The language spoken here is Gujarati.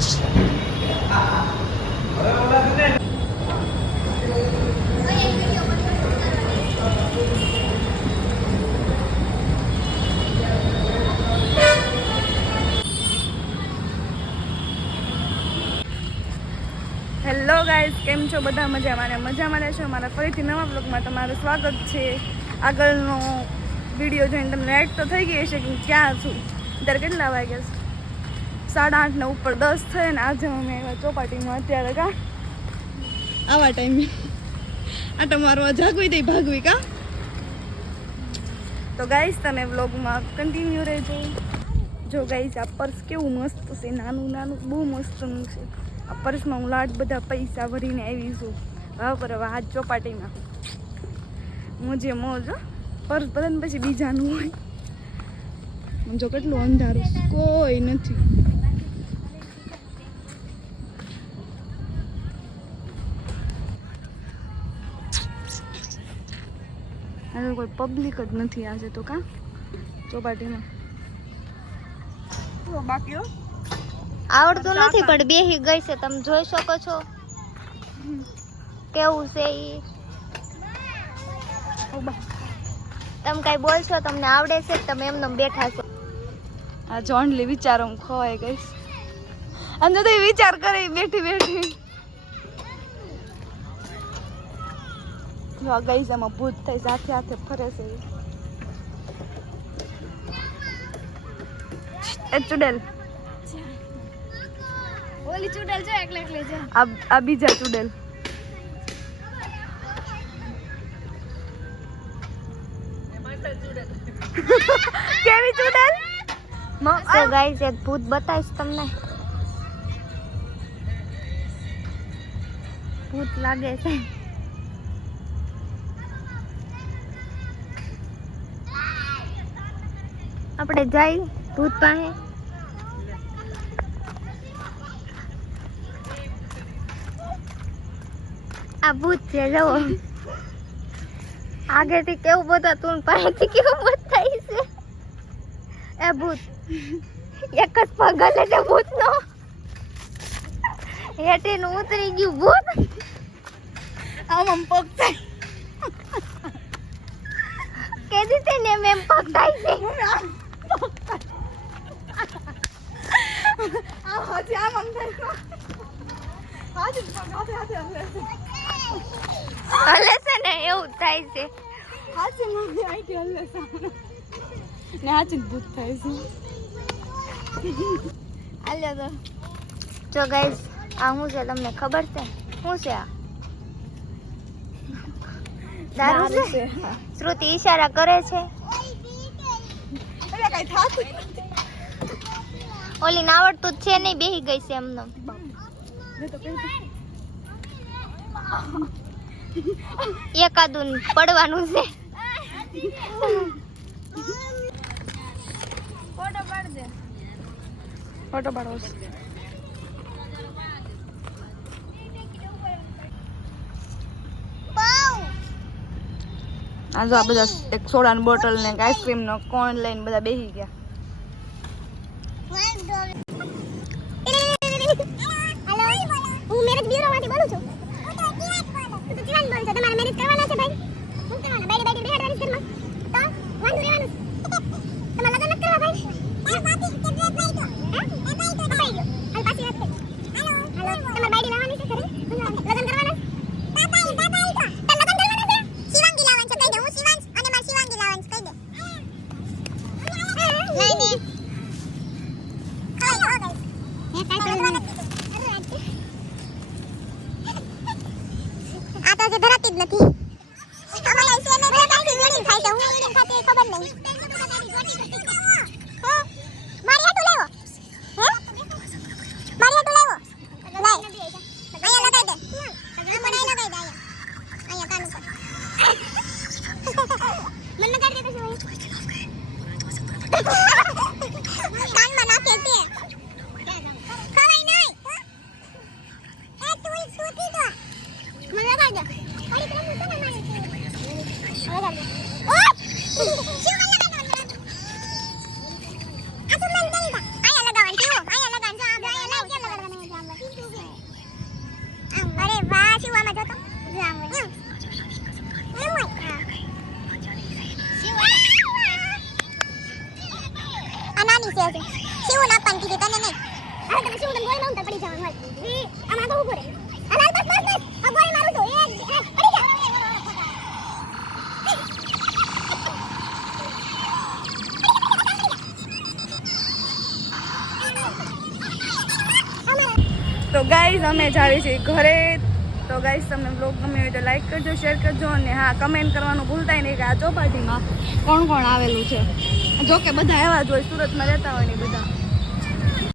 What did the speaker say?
İşte. હેલો ગાઈઝ કેમ છો? બધા મજામાં ને મજામાં રહેશો મારા ફરીથી નવા બ્લોગમાં તમારું સ્વાગત છે. આગળનો વીડિયો જોઈને તમને રાઈટ તો થઈ ગઈ હશે કે ક્યાં છું? અત્યારે કેટલા વાગ્યા છે? સાડા આઠ ને ઉપર દસ થયે ને આજે અમે આવ્યા ચોપાટીમાં અત્યારે કા? આવા ટાઈમે આ તમારો જાગવી દઈ ભાગવી કા? તો ગાઈઝ તમે વ્લોગમાં કન્ટિન્યુ રહેજો. જો ગાઈઝ આ પર્સ કેવું મસ્ત છે, નાનું નાનું, બહુ મસ્તનું છે. પર્સમાં હું લાટ બધા પૈસા ભરીને આવી છું. હા પર હવે હાથ ચોપાટીમાં. મોજે મોજ. પર્સ ભરે પછી બીજાનું હોય. જો કેટલું અંધારું કોઈ નથી. આજે કોઈ પબ્લિક જ નથી આજે તો કા, ચોપાટીમાં. બાકી આવડતું નથી પણ બેહી ગઈ છે. તમે જોઈ શકો છો. કેવું છે ઈ? તમે કઈ બોલશો તમને આવડે છે તમે એમને બેઠા છો? આ જોન્ડલી વિચારો હું ખોવાઈ ગઈશ. અને તો વિચાર કરે બેઠી બેઠી. જો આ છે એમાં ભૂત થઈ સાથે સાથે ફરે છે એ ચુડેલ. ઓલી ચૂડેલ છે એકલે એકલે છે. આ આ બીજા ચુડેલ. કેવી ચુડેલ? તો ગાઈસ એક ભૂત બતાવીશ તમને. ભૂત લાગે છે. આપણે જઈ ભૂત પાસે. આ ભૂત છે જવો આગળથી કેવું બધા તું પાસેથી કેવું બતાય છે. એ ભૂત. એક જ પગ હલે છે ભૂતનો. હેઠીનું ઉતરી ગયું ભૂત. આમ આમ પગ થાય. કે તે ને એમ પગ થાય છે? આમ હજી આમ આમ થાય હાથ જ પગ હાથે હાથે હલે છે ને એવું થાય છે. હાચી મને આઈથી હલે છે. ને હાચી ભૂત થાય છે. હાલ્યો તો. જો ગાઈસ આ શું છે તમને ખબર છે? શું છે આ? દારૂ છે? શ્રુતિ ઈશારા કરે છે? ઓલી નાવડતું જ છે નહીં બેહી ગઈ છે એમને. એકાદું પડવાનું છે. ફોટો આ જો આ બધા એક સોડાની બોટલ ને આઈસ્ક્રીમ નો કોન લઈને બધા બેસી ગયા હેલો હું મેરેજ બ્યુરો બોલું છું હું તો ચિરાગ બોલું છું તમારે મેરેજ કરવાના છે ભાઈ શું કરવાના બેડી બેડી બેહાડવાની છે ઘરમાં તો વાંધો રહેવાનું તમારે લગ્ન નથી કરવા ભાઈ હે? કપાઈ ગયો. હાલ પાછી વાત કરી. હાલો. તમારે બાયડી લાવવાની છે ઘરે? લગ્ન કરવાના? તારે લગ્ન કરવાના છે? શિવાંગી લાવવાની છે, કહી દે. હું શિવાંશ અને મારે શિવાંગી લાવવાની છે, કહી દે. નહીં, નહીં. ખાઈ લો, guys. આ તો હજી ધરાતી જ નથી. અમારે છે ને ધરાતી વેડી ખાય છે હું ખાતી ખબર નહીં? મારી હાટુ લેવો. હે? મારી હાટુ લેવો. લાય. અહીંયા લગાઈ દે. મને લગાઈ દે અહીંયા. અહીંયા કાન ઉપર. મને લગાડી દે તો નાની છે. હજી. શિવું નાખવાનું કીધું તને નહીં. હવે તમે શિવું તમે ગોળીમાં ઉતર પડી જવાનું હોય. આમાં તો ઊભું રહે. હાલ હાલ બસ બસ બસ. આ ગોળી મારું છું. એક એક, પડી જા તો ગાઈઝ અમે જાવી છીએ ઘરે. તો ગાઈઝ તમને બ્લોગ ગમે હોય તો લાઈક કરજો શેર કરજો અને હા કમેન્ટ કરવાનું ભૂલતા નહીં કે આ ચોપાટીમાં કોણ કોણ આવેલું છે. જો કે બધા એવા જ હોય સુરતમાં રહેતા હોય ને બધા.